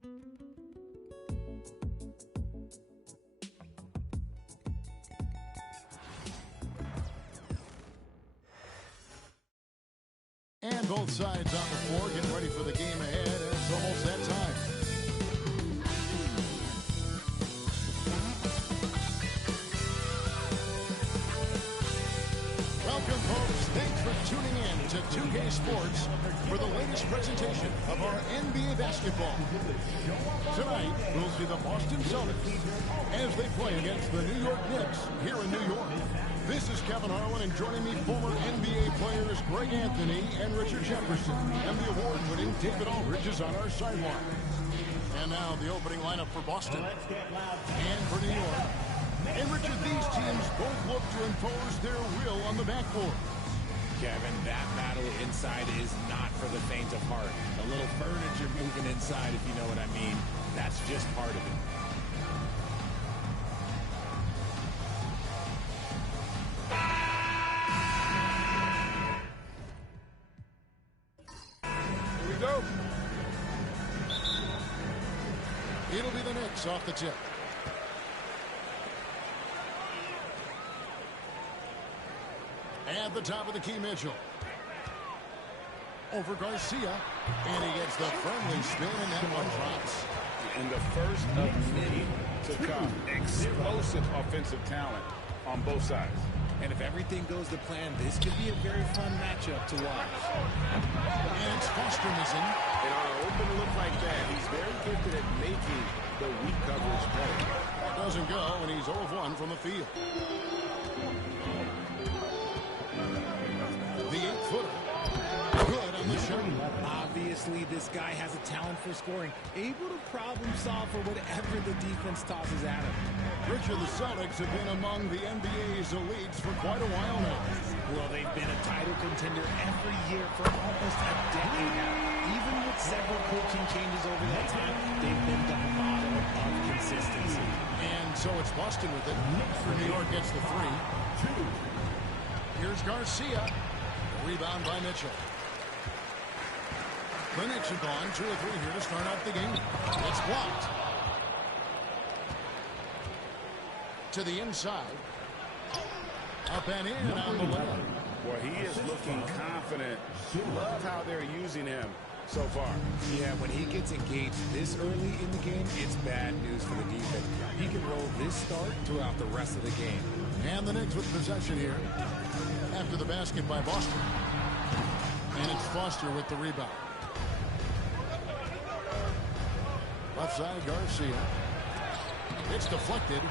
And both sides on the floor getting ready for the game ahead. It's almost that time. Welcome, folks. Thanks for tuning in to 2K Sports for the latest presentation of our NBA basketball. Tonight, we'll see the Boston Celtics as they play against the New York Knicks here in New York. This is Kevin Harlan, and joining me, former NBA players Greg Anthony and Richard Jefferson. And the award-winning David Aldridge is on our sideline. And now the opening lineup for Boston and for New York. And Richard, these teams both look to impose their will on the backboard. Kevin, that battle inside is not for the faint of heart. A little furniture moving inside, if you know what I mean. That's just part of it. Here we go. It'll be the Knicks off the tip. At the top of the key, Mitchell. Over Garcia. And he gets the friendly spin, and that one drops. And the first of many to come. Explosive offensive talent on both sides. And if everything goes to plan, this could be a very fun matchup to watch. And it's Foster missing. And on an open look like that, he's very gifted at making the weak coverage play. That doesn't go, and he's 0 of 1 from the field. The 8-footer. Good on the shot. Obviously, this guy has a talent for scoring. Able to problem solve for whatever the defense tosses at him. Richard, the Celtics have been among the NBA's elites for quite a while now. Well, they've been a title contender every year for almost a decade now. Even with several coaching changes over that time, they've been the model of consistency. And so it's Boston with it. For New York gets the 3. Here's Garcia. Rebound by Mitchell. The Knicks have gone 2 of 3 here to start out the game. It's blocked. To the inside. Up and in on the layup. Well, he is looking confident. Love how they're using him so far. Yeah, when he gets engaged this early in the game, it's bad news for the defense. He can roll this start throughout the rest of the game. And the Knicks with possession here after the basket by Boston. And it's Foster with the rebound. Left side, Garcia. It's deflected.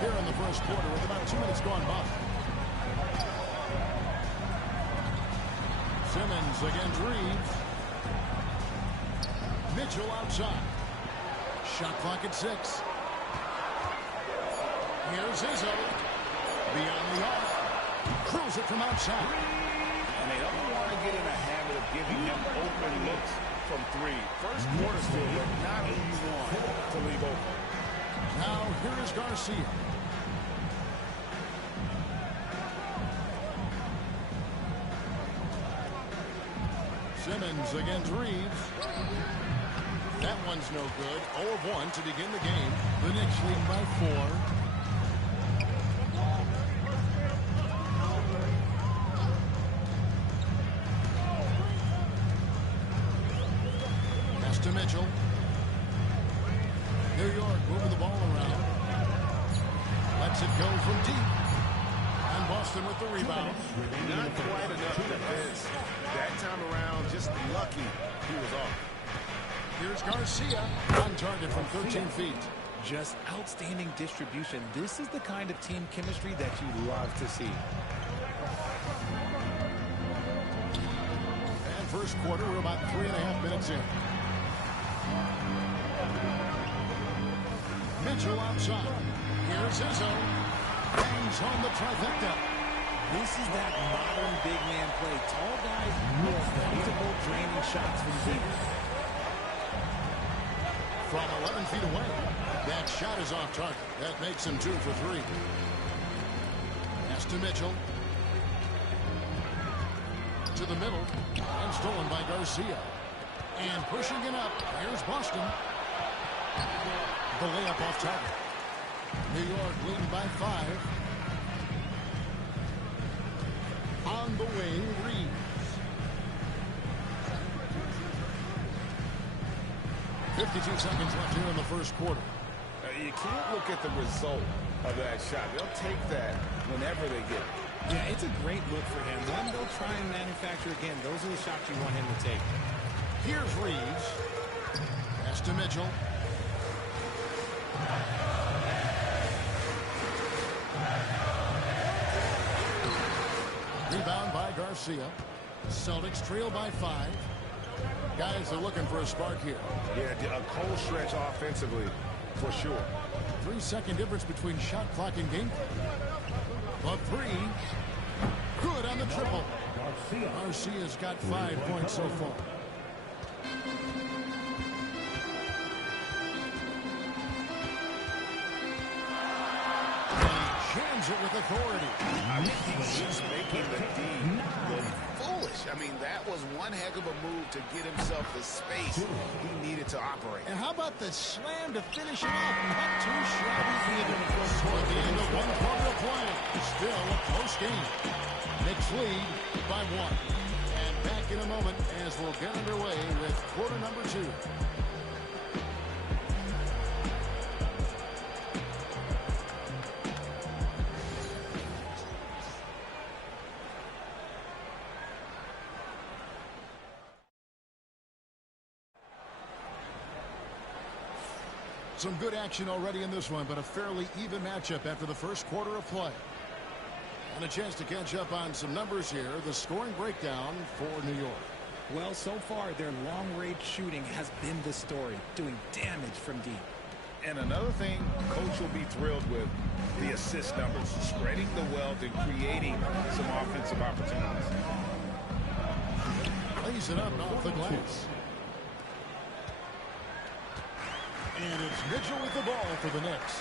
Here in the first quarter with about 2 minutes gone by. Simmons against Reeves. Mitchell outside. Shot clock at 6. Here's Izzo. Beyond the arc. Throws it from outside. And they don't want to get in a habit of giving him open looks from 3. First quarter still, but not who you want to leave open. Now here is Garcia. Simmons against Reeves. That one's no good. 0 of 1 to begin the game. The Knicks lead by 4. Pass to Mitchell. New York moving the ball around. Lets it go from deep. And Boston with the rebound. Not quite enough defense. That time around, just lucky he was off. Here's Garcia on target from 13 feet. Just outstanding distribution. This is the kind of team chemistry that you love to see. And first quarter, we're about 3.5 minutes in. Mitchell outside. Here's Izzo. Bangs on the trifecta. This is that modern big man play. Tall guys with multiple draining shots from deep. From 11 feet away. That shot is off target. That makes him 2 for 3. Pass to Mitchell. To to the middle. And stolen by Garcia. And pushing it up. Here's Boston. The layup off target. New York leading by 5. On the wing, Reeves. 52 seconds left here in the first quarter. You can't look at the result of that shot. They'll take that whenever they get it. Yeah, it's a great look for him. One they'll try and manufacture again. Those are the shots you want him to take. Here's Reeves. Pass to Mitchell. Rebound by Garcia. Celtics trail by 5. Guys are looking for a spark here. Yeah, a cold stretch offensively, for sure. 3-second difference between shot clock and game clock. A 3. Good on the triple. Garcia's got 5 points so far. Jams it with authority. I mean, he's just making the D look foolish. I mean, that was one heck of a move to get himself the space he needed to operate. And how about the slam to finish it off? Not too shabby either. At the end of one quarter of play, still a close game. Knicks lead by 1. And back in a moment as we'll get underway with quarter number 2. Some good action already in this one, but a fairly even matchup after the first quarter of play. And a chance to catch up on some numbers here. The scoring breakdown for New York. Well, so far, their long-range shooting has been the story, doing damage from deep. And another thing Coach will be thrilled with, the assist numbers, spreading the wealth and creating some offensive opportunities. Lays it up off the glass. And it's Mitchell with the ball for the Knicks.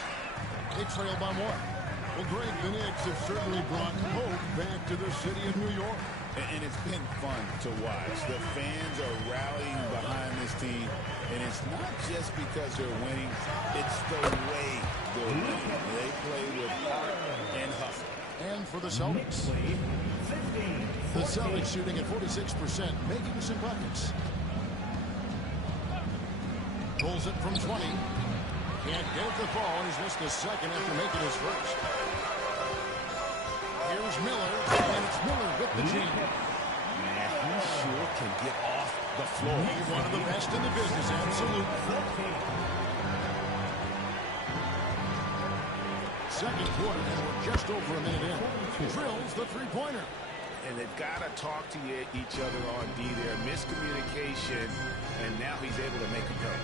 They trail by 1. Well, Greg, the Knicks have certainly brought hope back to the city of New York. And it's been fun to watch. The fans are rallying behind this team. And it's not just because they're winning. It's the way they're winning. They play with heart and hustle. And for the Celtics, the Celtics shooting at 46%, making some buckets. Pulls it from 20. Can't get the ball. He's missed a second after making his first. Here's Miller, and it's Miller with the jam. Man, he sure can get off the floor. He's one of the best in the business, absolutely. Second quarter, and we're just over a minute in. Drills the three-pointer. And they've got to talk to each other on D there. Miscommunication, and now he's able to make a play.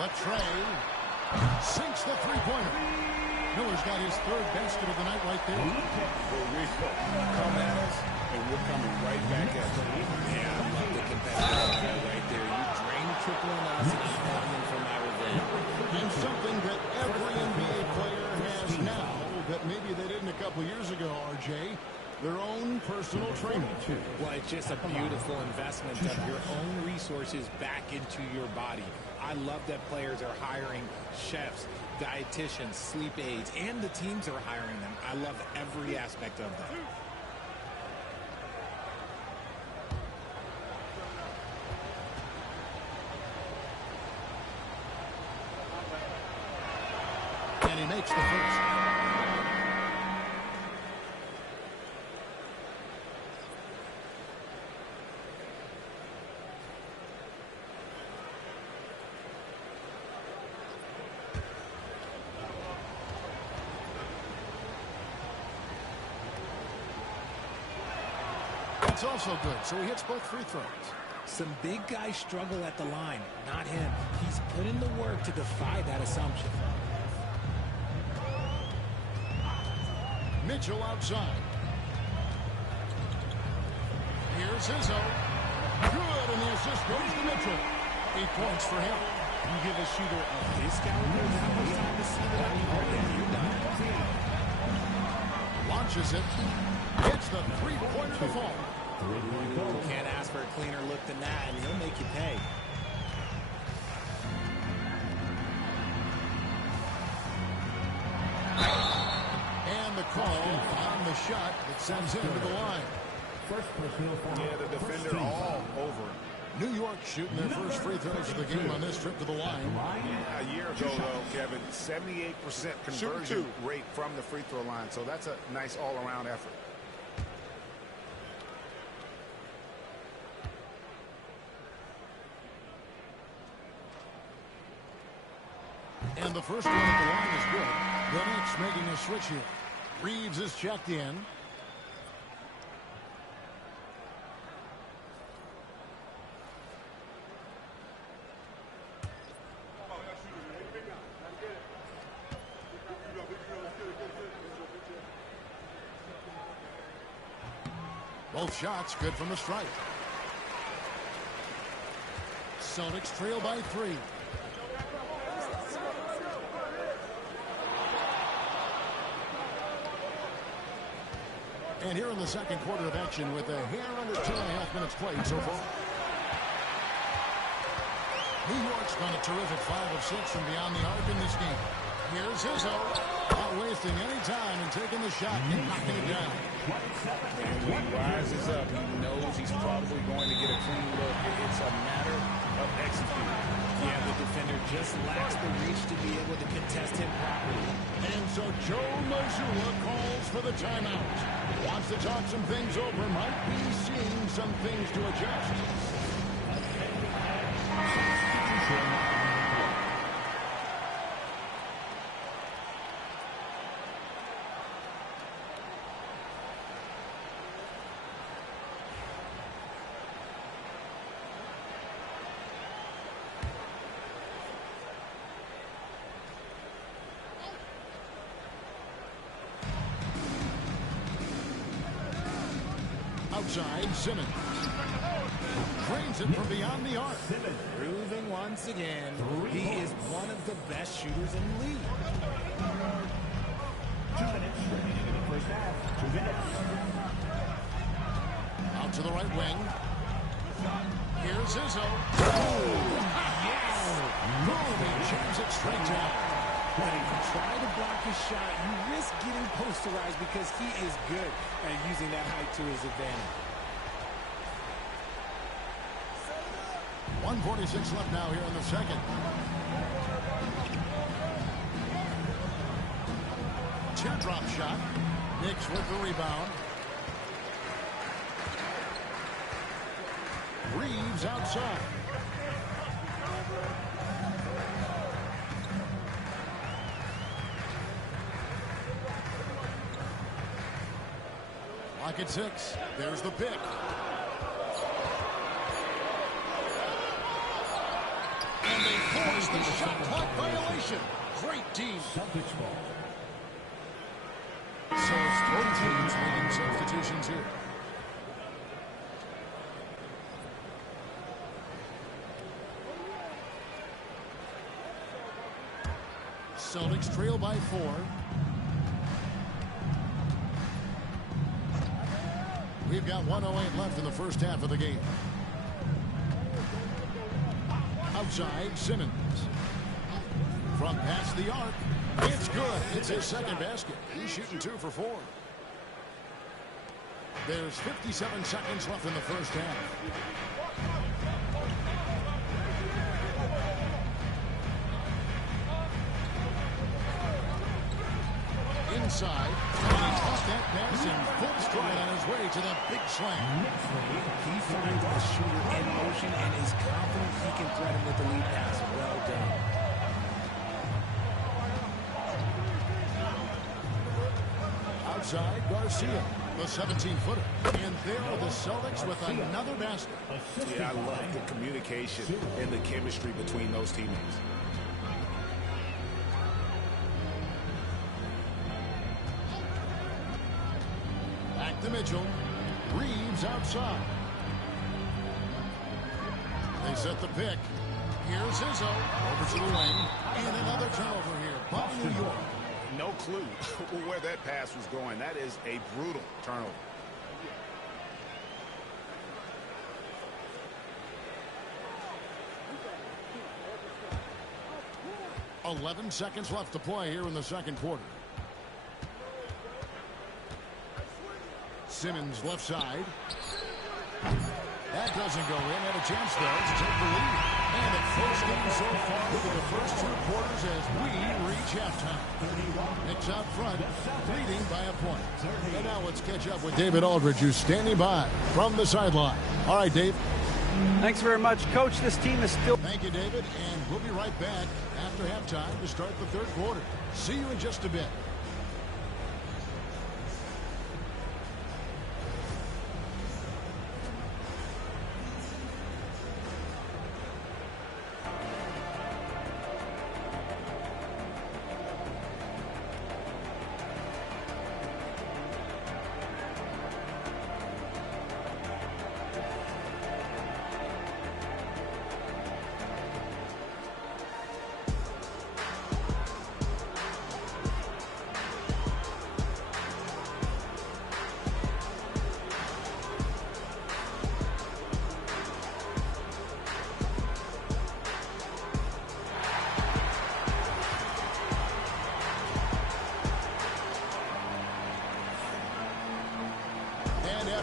Latrey sinks the three-pointer. Miller's got his 3rd basket of the night right there. For real. Come at us, and we're coming right back at you. Yeah, I love the competitive right there. You drain the triple on us, and I'm coming for my revenge. And something that every NBA player has now that maybe they didn't a couple years ago, RJ, their own personal trainer. Well, it's just a beautiful investment of your own resources back into your body. I love that players are hiring chefs, dietitians, sleep aides, and the teams are hiring them. I love every aspect of that. And he makes the first. That's also good, so he hits both free throws. Some big guys struggle at the line, not him. He's put in the work to defy that assumption. Mitchell outside. Here's Izzo. Good, and the assist goes to Mitchell. 8 points for him. You give a shooter of his caliber that much time to set it up, yeah, you're done. Launches it. Hits the three-pointer to fall. Can't ask for a cleaner look than that, and he'll make you pay. And the call on the shot that sends him to the line. Yeah, the defender all over. New York shooting their first free throws of the game on this trip to the line. Yeah, a year ago, though, Kevin, 78% conversion rate from the free throw line. So that's a nice all-around effort. And the first one at the line is good. The Knicks making a switch here. Reeves is checked in. Both shots good from the stripe. Celtics trail by 3. And here in the second quarter of action with a hair under 2.5 minutes played so far. New York's gone a terrific 5 of 6 from beyond the arc in this game. Here's Izzo, not wasting any time and taking the shot and knocking it down. And when he rises up, he knows he's probably going to get a clean look. It's a matter of executing. Yeah, the defender just lacks the reach to be able to contest him properly. And so Joe Mazzulla calls for the timeout. Wants to talk some things over, might be seeing some things to adjust. Outside, Simmons. Drains it from beyond the arc. Proving once again, he is one of the best shooters in the league. 2 minutes remaining in the first half. 2 minutes. Out to the right wing. Here's Izzo. Yes! Boom, he jams it straight down. When you try to block his shot, you risk getting posterized because he is good at using that height to his advantage. 1:46 left now here in the second. Teardrop shot. Knicks with the rebound. Reeves outside. Lock at 6. There's the pick. And they force the shot clock violation. Great team. Celtics ball. So it's both teams making substitutions here. Celtics trail by 4. We've got 1:08 left in the first half of the game. Outside, Simmons. From past the arc. It's good. It's his second basket. He's shooting 2 for 4. There's 57 seconds left in the first half. Inside, and he caught that pass in full stride on his way to the big slam. He finds a shooter in motion and is confident he can threat him with the lead pass. Well done. Outside, Garcia, the 17-footer. And there are the Celtics with another basket. Yeah, I love the communication and the chemistry between those teammates. Back to Mitchell. Reeves outside. They set the pick. Here's Izzo over to the wing. And another turnover here by New York. No clue where that pass was going. That is a brutal turnover. 11 seconds left to play here in the second quarter. Simmons left side. That doesn't go in. Had a chance there to take the lead. And a close game so far for the first two quarters as we reach halftime. Knicks out front, leading by a point. And now let's catch up with David Aldridge, who's standing by from the sideline. All right, Dave. Thanks very much, Coach. This team is still... Thank you, David. And we'll be right back after halftime to start the third quarter. See you in just a bit.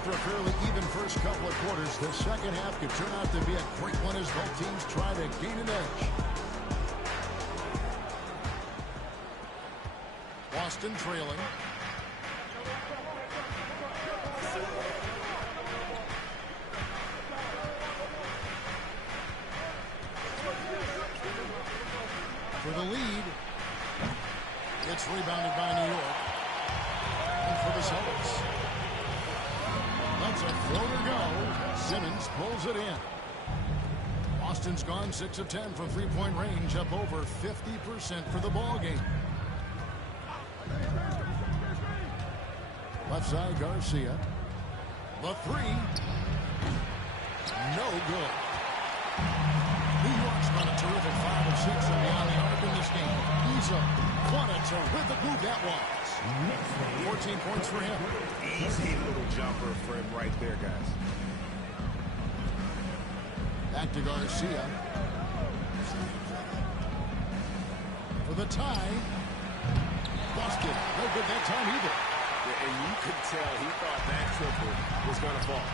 After a fairly even first couple of quarters, the second half could turn out to be a great one as both teams try to gain an edge. Boston trailing. For the lead, it's rebounded by New York. And for the Celtics. That's a floater go. Simmons pulls it in. Boston's gone 6 of 10 from three-point range, up over 50% for the ball game. Left side, Garcia. The three. No good. New York's got a terrific 5 of 6 from beyond the arc in this game. Izzo, what a terrific move that was. 14 points for him. Easy little jumper for him right there, guys. Back to Garcia. For the tie. Busted. No good that time either. Yeah, and you could tell he thought that triple was going to fall.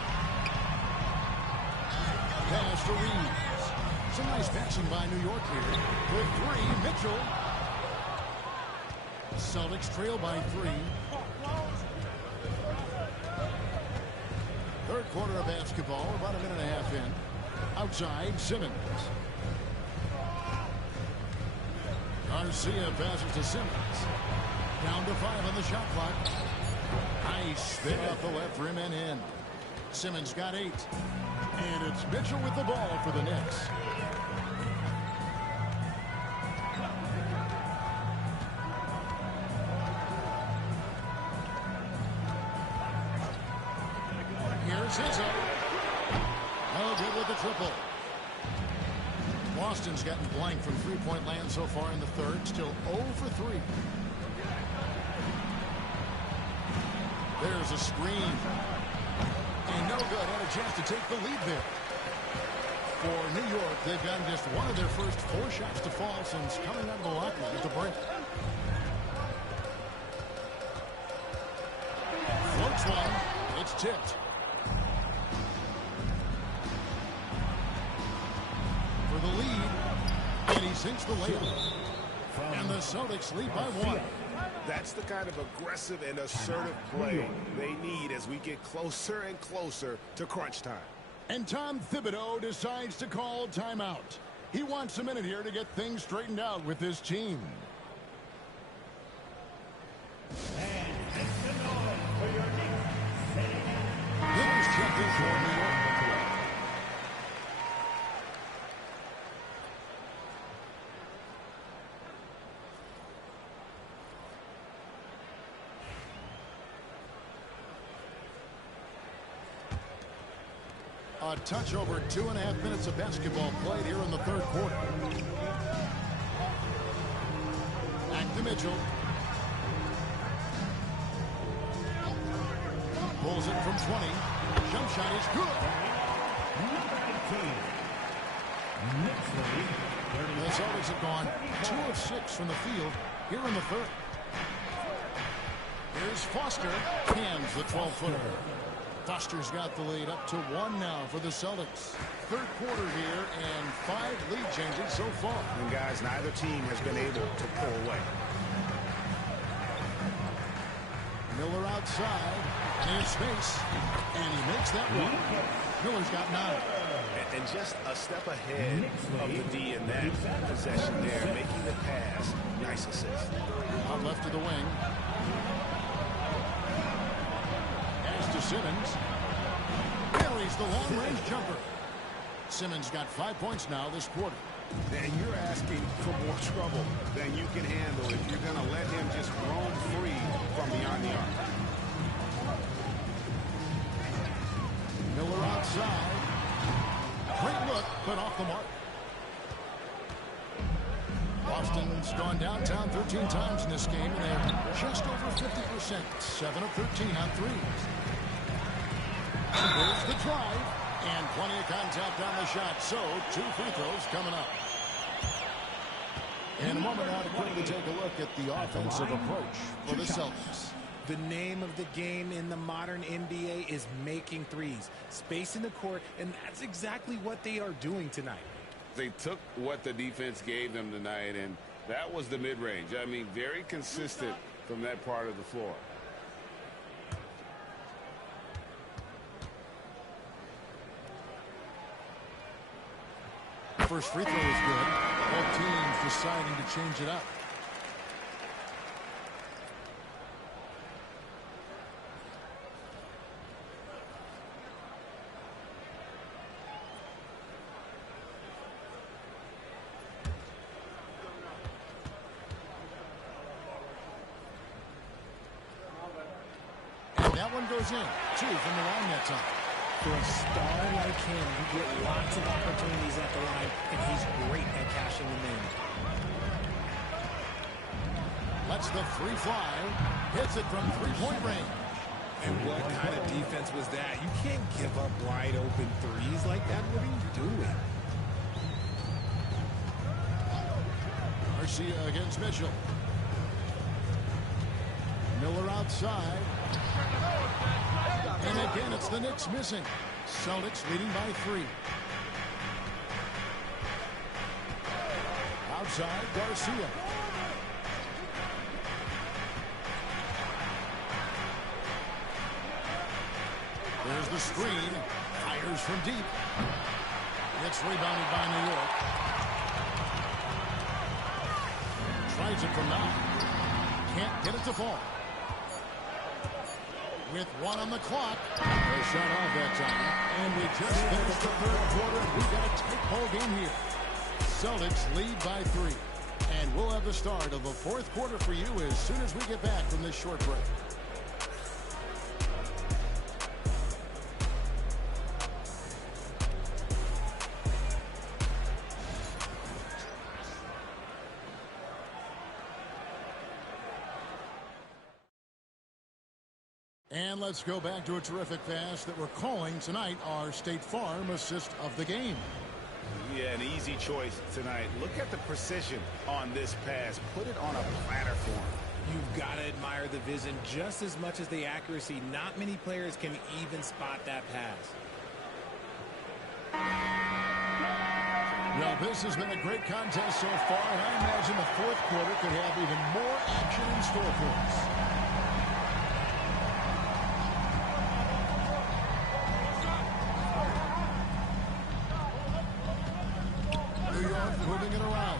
Pass to Reeves. Some nice passing by New York here. For three, Mitchell. Celtics trail by 3. Third quarter of basketball, about a minute and a half in. Outside, Simmons. Garcia passes to Simmons. Down to 5 on the shot clock. Nice spin off the left rim and in. Simmons got 8. And it's Mitchell with the ball for the Knicks. Here's Izzo. No good with the triple. Boston's gotten blank from three-point land so far in the third. Still 0 for 3. There's a screen. And no good. Had a chance to take the lead there. For New York, they've gotten just one of their first 4 shots to fall since coming out of the locker room at the break. Floats one. It's tipped. For the lead. And he sinks the layup. And the Celtics lead by 1. That's the kind of aggressive and assertive play they need as we get closer and closer to crunch time. And Tom Thibodeau decides to call timeout. He wants a minute here to get things straightened out with his team. Hitters check in for New York. A touch over 2.5 minutes of basketball played here in the third quarter. Back to Mitchell. Pulls it from 20. Jump shot is good. The Celtics have gone 2 of 6 from the field here in the third. Here's Foster. Cans the 12-footer. Foster's got the lead up to 1 now for the Celtics. Third quarter here and 5 lead changes so far. And guys, neither team has been able to pull away. Miller outside. And in space. And he makes that one. Miller's got 9. And just a step ahead of the D in that possession there, making the pass. Nice assist. On left to the wing. As to Simmons. Buries the long-range jumper. Simmons got 5 points now this quarter. And you're asking for more trouble than you can handle if you're going to let him just roam free from beyond the arc. Miller outside. Great look, but off the mark. Boston's gone downtown 13 times in this game, and they're just over 50%. 7 of 13 on threes. There's the drive, and plenty of contact on the shot. So, 2 free throws coming up. In a moment now to quickly take a look at the offensive approach for the Celtics. The name of the game in the modern NBA is making threes. Space in the court, and that's exactly what they are doing tonight. They took what the defense gave them tonight, and that was the mid-range. I mean, very consistent from that part of the floor. First free throw is good. Both teams deciding to change it up. That one goes in. 2 from the line that time. For a star like him, you get lots of opportunities at the line, and he's great at cashing them in. Lets the free fly. Hits it from 3-point range. And what kind of defense was that? You can't give up wide open threes like that. What are you doing? Garcia against Mitchell. Miller outside. And again, it's the Knicks missing. Celtics leading by 3. Outside, Garcia. There's the screen. Fires from deep. It's rebounded by New York. Tries it from 9. Can't get it to fall. With 1 on the clock. They shut off that time. And we just finished the third quarter, and we've got a tight ball game here. Celtics lead by 3. And we'll have the start of the fourth quarter for you as soon as we get back from this short break. And let's go back to a terrific pass that we're calling tonight our State Farm assist of the game. Yeah, an easy choice tonight. Look at the precision on this pass. Put it on a platter for him. You've got to admire the vision just as much as the accuracy. Not many players can even spot that pass. Well, this has been a great contest so far, and I imagine the fourth quarter could have even more action in store for us. Moving it around.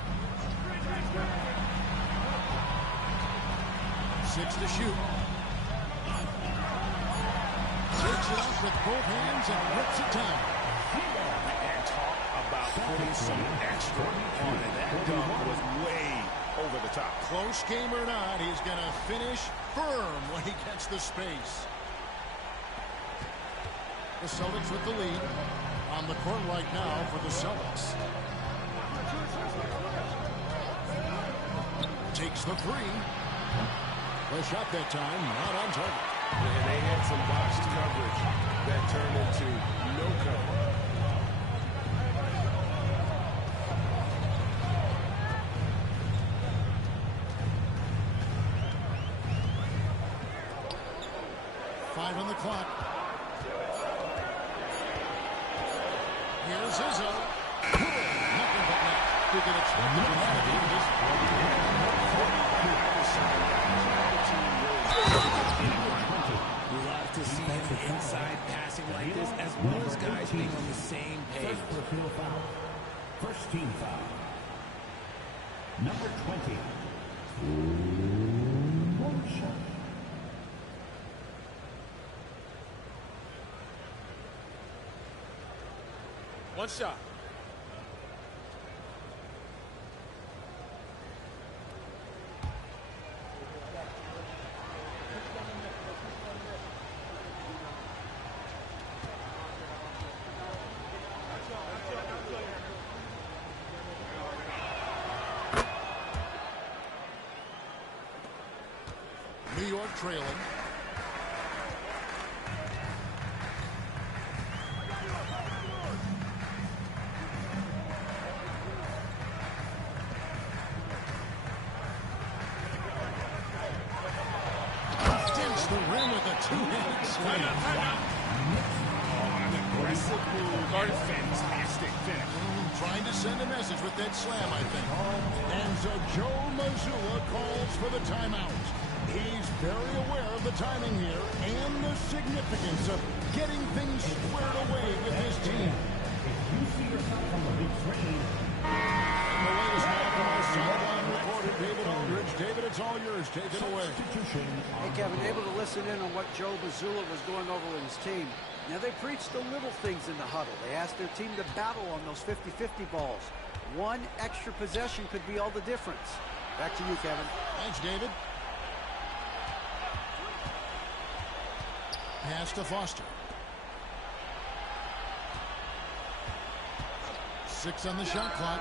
6 to shoot. Takes it up with both hands and rips it down. And talk about putting some extra on it. That dunk was way over the top. Close game or not, he's going to finish firm when he gets the space. The Celtics with the lead. On the court right now for the Celtics. Takes the three. The shot that time, not on target. And they had some botched coverage that turned into no cover. Five on the clock. Here's Izzo. Nothing but net. You can expect the dramatic in this. Love to see him inside passing like this, as well as guys being on the same page. First team foul. Number 20. One shot. One shot. New York trailing. Dents the rim with a two-handed slam. An aggressive move. Fantastic finish. Trying to send a message with that slam, I think. And so Joe Mazzulla calls for the timeout. He's very aware of the timing here and the significance of getting things squared away with his team. If you see yourself on the big screen. And the latest now from our sideline reporter, David Aldridge. David, it's all yours. Take it away. Hey, Kevin, able to listen in on what Joe Mazzulla was going over with his team. Now, they preached the little things in the huddle. They asked their team to battle on those 50-50 balls. One extra possession could be all the difference. Back to you, Kevin. Thanks, David. Pass to Foster. 6 on the shot clock.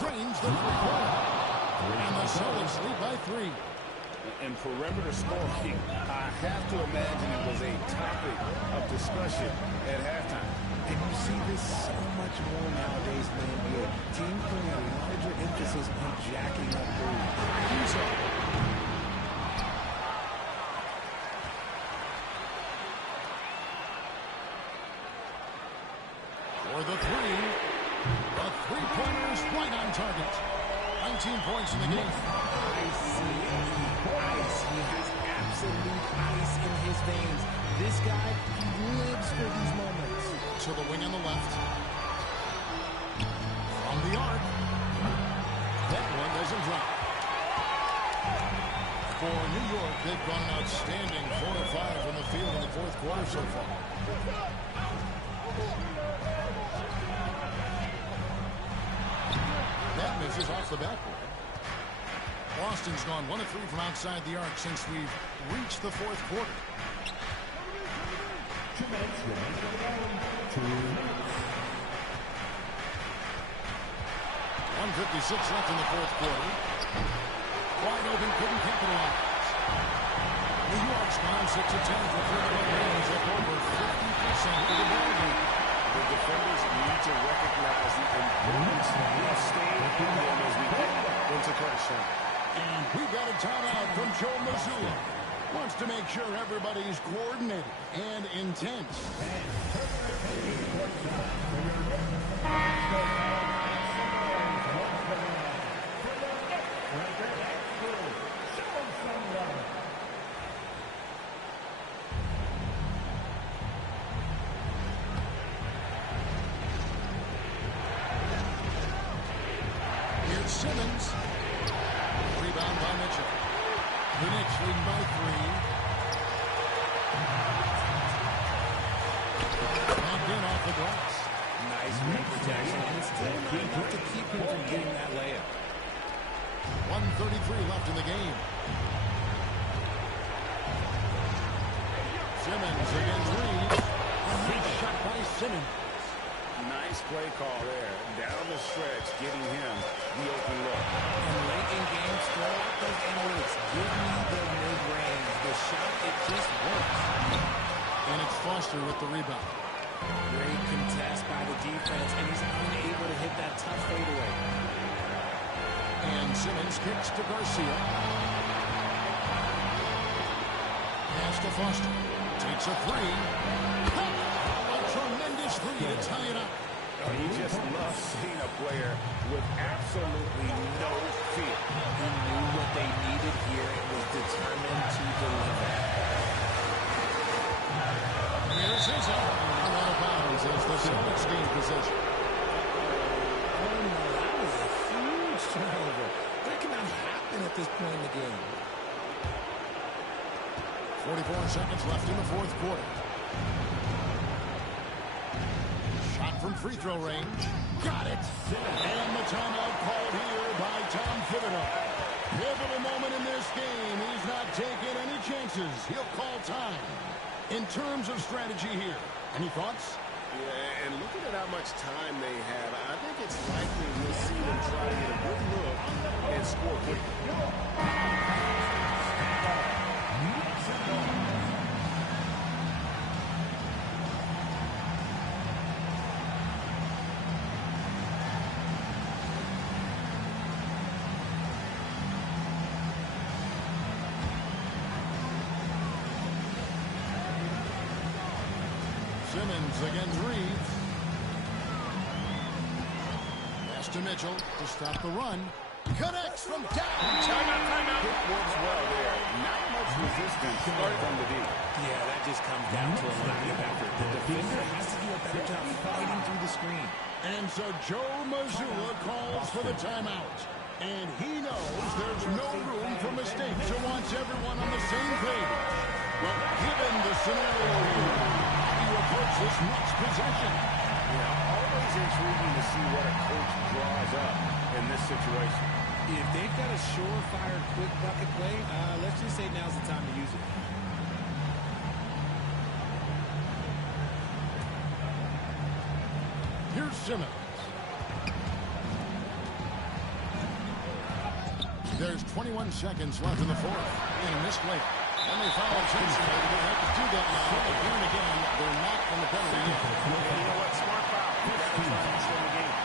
Drains the three-pointer. And the Celtics lead by 3. And perimeter scoring, I have to imagine it was a topic of discussion at halftime. And you see this so much more nowadays in the NBA. Teams putting a larger emphasis on jacking up threes. For the three. The three-pointer is right on target. 19 points in the game. Ice. He has absolute ice in his veins. This guy lives for these moments. To the wing on the left. From the arc. That one doesn't drop. For New York, they've gone an outstanding 4 of 5 from the field in the fourth quarter so far. That misses off the backboard. Boston's gone 1 of 3 from outside the arc since we've reached the fourth quarter. 2 minutes remaining in the game. 2 minutes. 1:56 left in the fourth quarter. Wide open, couldn't capitalize. New York's gone 6 of 10 for 3-point range, up over 50% of the ball game. The defenders need to recognize the importance of staying in them as we get into crunch time. And we've got a timeout from Joe Mazzulla. Wants to make sure everybody's coordinated and intense. Here's Simmons. Rebound by Mitchell. The Knicks lead by 3. Knocked in off the glass. Nice rim protection, and it's still not enough to keep him from getting that layup. 1:33 left in the game. Simmons against Reeves. A nice shot by Simmons. Nice play call there. Down the stretch, getting him the open look. And late in games, throw out those analytics. Give me the mid-range. The shot, it just works. And it's Foster with the rebound. Great contest by the defense, and he's unable to hit that tough fadeaway. And Simmons kicks to Garcia. Pass to Foster. Takes a three. A tremendous three to tie it up. Oh, you just love seeing a player with absolutely no fear. He knew what they needed here and was determined to deliver. Here's his out of bounds as the Celtics gain possession. Oh, no, that was a huge turnover. That cannot happen at this point in the game. 44 seconds left in the fourth quarter. Shot from free throw range. Got it. And the timeout called here by Tom Thibodeau. Pivotal moment in this game. He's not taking any chances. He'll call time. In terms of strategy here, any thoughts? Yeah, and looking at how much time they have, I think it's likely we'll see them try to get a good look and score quickly. Simmons against Reeves. Pass to Mitchell to stop the run. Connects from downtown. Timeout. It works well there. Not much resistance from the D. Yeah, that just comes down to a lack of effort. The defender has to do a better job fighting through the screen. And so Joe Mazzulla calls for the timeout. And he knows there's no room for mistakes. He wants everyone on the same page. Well, given the scenario here, how do you approach this next possession? Yeah, always intriguing to see what a coach draws up in this situation. If they've got a surefire quick bucket play, let's just say now's the time to use it. Here's Simmons. There's 21 seconds left in the fourth. And a missed layup. And they foul intentionally. They have to do that now. Again and again, they're not on the penalty yet. You know what? Smart foul. You got to try and stay in the game.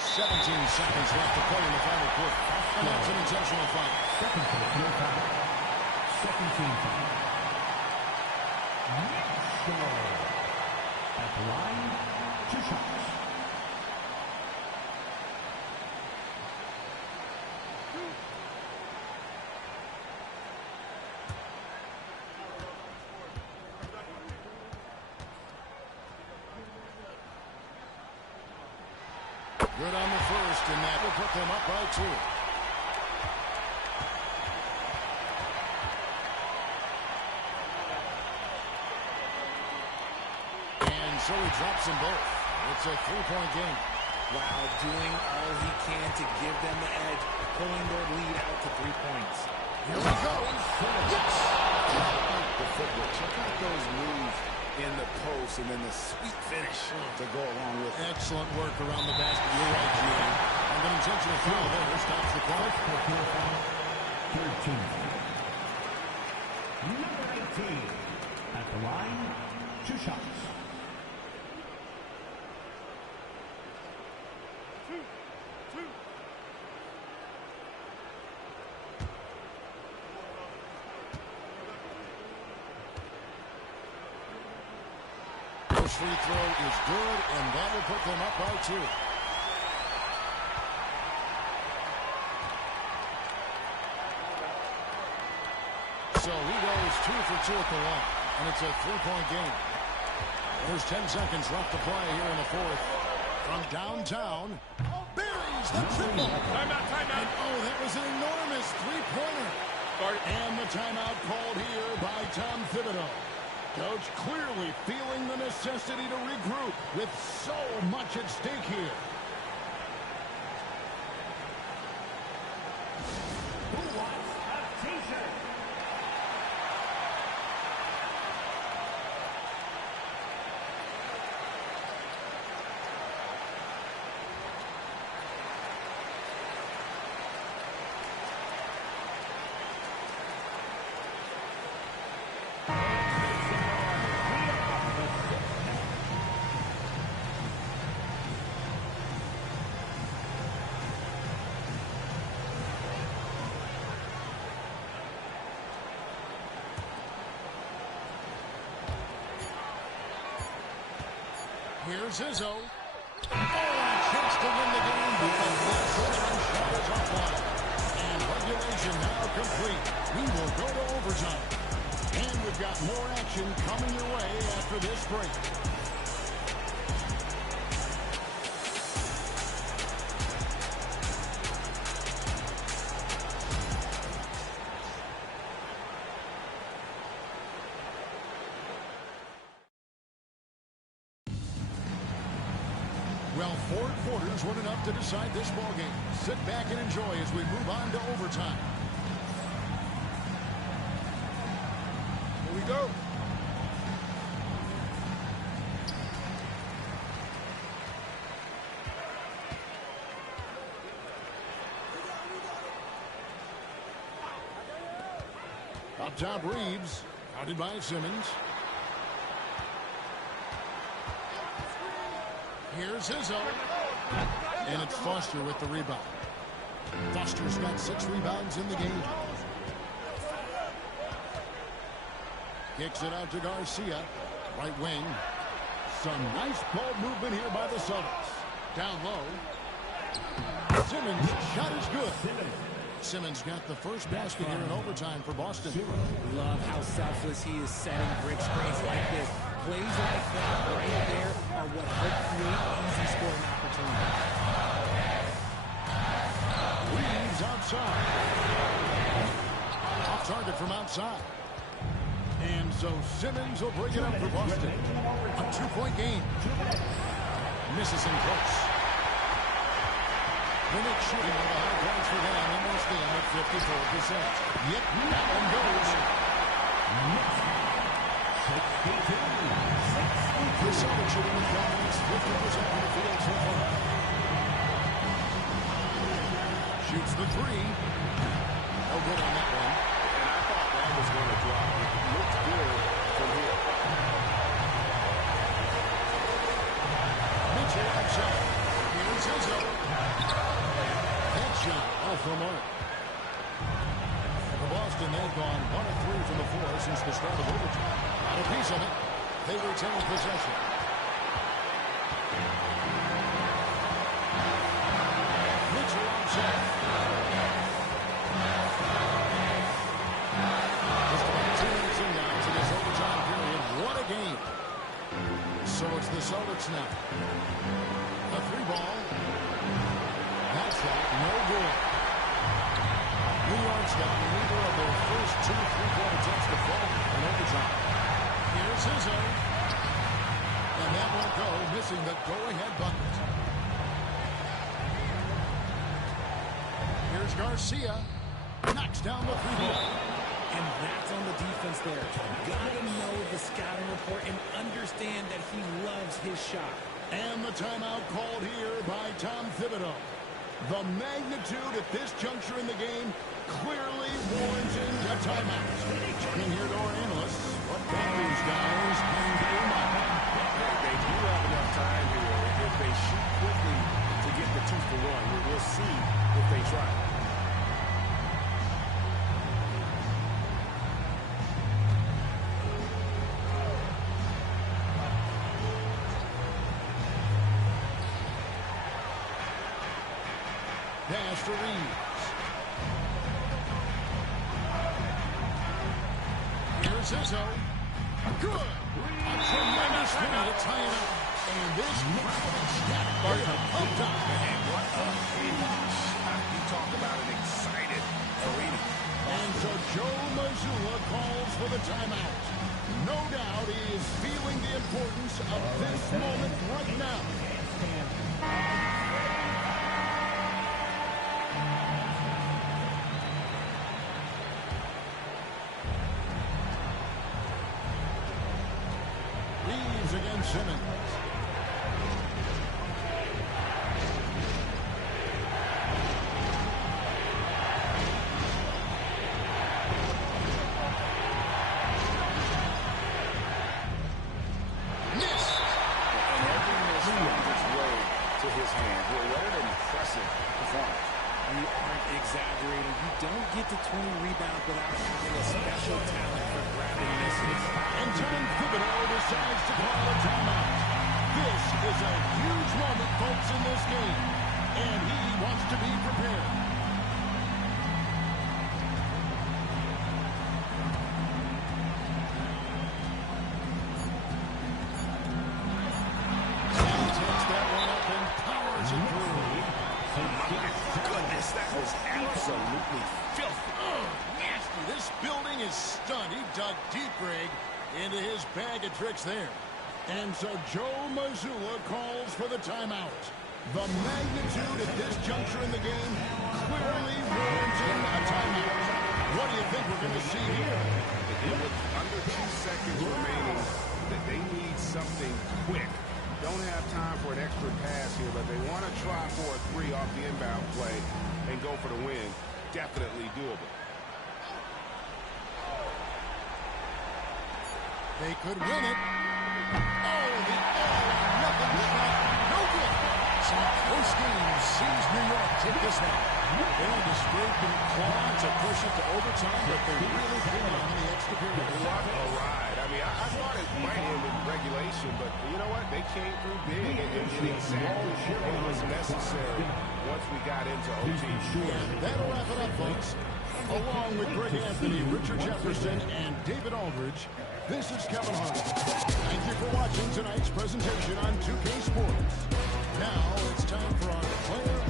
17 seconds left to play in the final quarter. And that's an intentional foul. Second personal foul. Second team foul. At the line, 2 shots. Good on the first, and that will put them up by 2. And so he drops them both. It's a 3-point game. Wow, doing all he can to give them the edge, pulling their lead out to 3 points. Here he goes. Yes! The footwork. Check out those moves in the post and then the sweet finish to go along with it. Excellent work around the basket. You're right, Gio. And an intentional foul there stops the clock. Personal foul. Third team foul. Number 18. At the line, 2 shots. First free throw is good, and that will put them up by 2. So he goes 2 for 2 at the line, and it's a 3-point game. There's 10 seconds left to play here in the fourth. From downtown, buries the triple. Timeout. And oh, that was an enormous three-pointer. And the timeout called here by Tom Thibodeau. Coach clearly feeling the necessity to regroup with so much at stake here. Who wants a t-shirt? 4 Here's Izzo. Oh, and a chance to win the game, but the last shot is offline. And regulation now complete. We will go to overtime. And we've got more action coming your way after this break. Well, 4 quarters weren't enough to decide this ballgame. Sit back and enjoy as we move on to overtime. Here we go. Up top, Reeves. Guarded by Simmons. Here's Izzo. And it's Foster with the rebound. Foster's got 6 rebounds in the game. Kicks it out to Garcia. Right wing. Some nice ball movement here by the Celtics. Down low. Simmons' shot is good. Simmons got the first basket here in overtime for Boston. Love how selfless he is setting brick screens like this. Plays like that right there are what help create easy scoring opportunities. Reeves outside. Off target from outside. And so Simmons will bring it up for Boston. A 2-point game. Misses him close. The Knicks shooting one of the high points for them in this game at 54%. Yet that one goes. The Celtics shooting with confidence, 50% from the field so far. Shoots the 3. No good on that one. And I thought that was going to drop. It looked good from here. Mitchell outside. Here's Izzo. Headshot off the mark. For Boston, they've gone 1 of 3 from the floor since the start of overtime. Not a piece of it. They retain possession. Mitchell outside. Just about 2 minutes in now to this overtime period. What a game. So it's the Celtics now. A 3-ball. That's right. No good. New York's got neither of their first 2 3-point attempts to fall in overtime. Here's Izzo. And that won't go, missing the go-ahead bucket. Here's Garcia. Knocks down the 3-ball. And that's on the defense there. Gotta know the scouting report and understand that he loves his shot. And the timeout called here by Tom Thibodeau. The magnitude at this juncture in the game clearly warranting a timeout. Turning here to our analysts, what can these guys can do now? They do have enough time here. If they shoot quickly to get the 2 for 1, we'll see if they try. Pass to Reeves. Here's Izzo. Good. A tremendous win to tie it up. And this crowd is stacked by the pumped up. And what a huge shot. You talk about an excited arena. And so Joe Mazzulla calls for the timeout. No doubt he is feeling the importance of this moment right now. Against Simmons. Miss. And every miss finds its way to his hand. Well, what an impressive performance. You aren't exaggerating. You don't get to 20 rebounds without having a special talent for grabbing misses. And Tom Thibodeau decides to call a timeout. This is a huge moment, folks, in this game. And he wants to be prepared. He takes that one up and powers it through. Oh, my goodness, that was absolutely filthy. Oh, nasty. This building is stunned. He dug deep, Greg, into his bag of tricks there. And so Joe Mazzulla calls for the timeout. The magnitude at this juncture in the game clearly warrants a timeout. What do you think we're going to see here? With under 2 seconds remaining, that they need something quick. Don't have time for an extra pass here, but they want to try for a 3 off the inbound play and go for the win. Definitely doable. They could win it. Oh, the all-or-nothing shot. No good. So first game sees New York take this one. They had to scrape and claw to push it to overtime, but they really came on in the extra period. What a ride. I mean, I thought it might end in regulation, but you know what? They came through big and did exactly what was necessary once we got into OT. And that'll wrap it up, folks. Along with Greg Anthony, Richard Jefferson, and David Aldridge, this is Kevin Hart. Thank you for watching tonight's presentation on 2K Sports. Now it's time for our player